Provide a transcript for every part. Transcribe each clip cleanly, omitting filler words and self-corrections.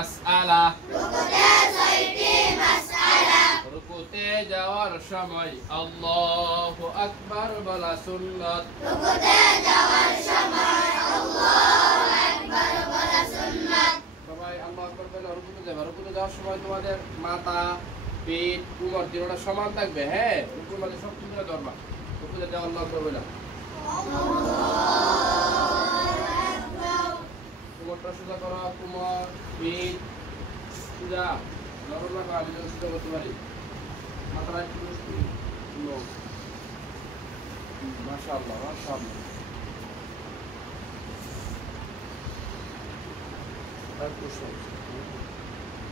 মাসআলা রুকুতে ছয়টি মাসআলা রুকুতে যাওয়ার সময় আল্লাহু আকবার বলা সুন্নাত রুকুতে যাওয়ার সময় আল্লাহু আকবার বলা সুন্নাত সবাই আল্লাহু আকবার বলে রুকুতে যাবে। রুকুতে যাওয়ার সময় তোমাদের মাথা পিঠ কোমর তিনটা সমান থাকবে। হ্যাঁ, রুকুর মধ্যে সব তুমি ধরবা। রুকুতে যাও আল্লাহু আকবার বলে কোমরটা সোজা করো, কোমর পিঠ সোজা নরম রাখো। আমি যেন সোজা করতে পারি। মাথাটা একটু নো। মাশাআল্লাহ মাশাআল্লাহ।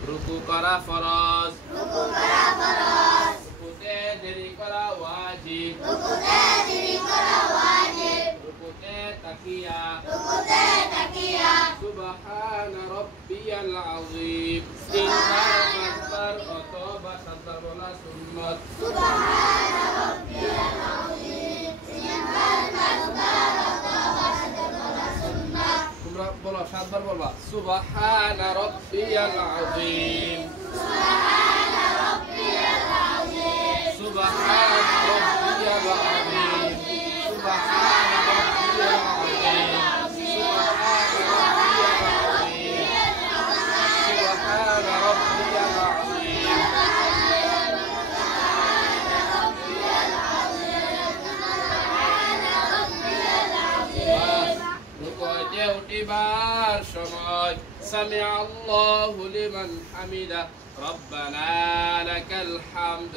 রুকু করা ফরজ, রুকু করা ফরজ রুকুতে দেরি করা ওয়াজিব, রুকুতে দেরি করা ওয়াজিব রুকুতে তাকিয়া, রুকুতে তাকিয়া সুবহান রাব্বিয়াল আযীম তিনবার আকবার অথবা সাতবার বলা সুন্নাত। সুবহান রাব্বিয়াল আযীম তিনবার আকবার অথবা সাতবার বলা সুন্নাত তোমরা বলো, সাতবার বলবা সুবহান রাব্বিয়াল আযীম, সুবহান রাব্বিয়াল আযীম সুবহান রাব্বিয়াল আযীম, সুবহান রাব্বিয়াল আযীম, সুবহান রাব্বিয়াল আযীম, সুবহান রাব্বিয়াল আযীম। রুকুতে উঠিবার সময় সামিআ আল্লাহু লিমান হামিদা রব্বানা লাকাল হামদ।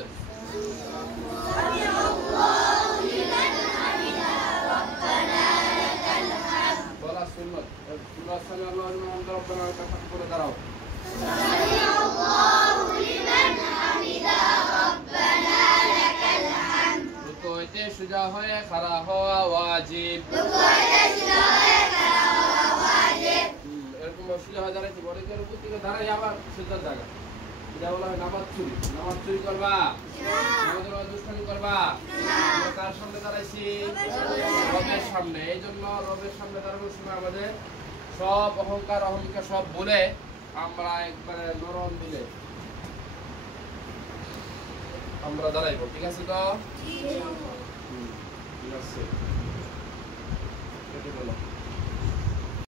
বলা সুন্নাত। তোমরা সামিআ আল্লাহু লিমান হামিদা রব্বানা লাকাল হামদ করে দাঁড়াও। রুকুতে সোজা হয়ে খাড়া হওয়া ওয়াজিব। এরকম সোজা হয়ে দাঁড়াইতে পারে, রুকু থেকে দাঁড়াই আবার সোজা জায়গা। এটা বলা হয় নামাজ চুরি। নামাজ চুরি করবা, নামাজের মধ্যে দুষ্টামি করবা। আমরা কার সামনে দাঁড়াইছি? রবের সামনে। এই জন্য রবের সামনে দাঁড়ানোর সময় আমাদের সব অহংকার অহমিকা সব বলে আমরা একবারে নরম দিলে আমরা দাঁড়াইবো। ঠিক আছে তো? ঠিক আছে।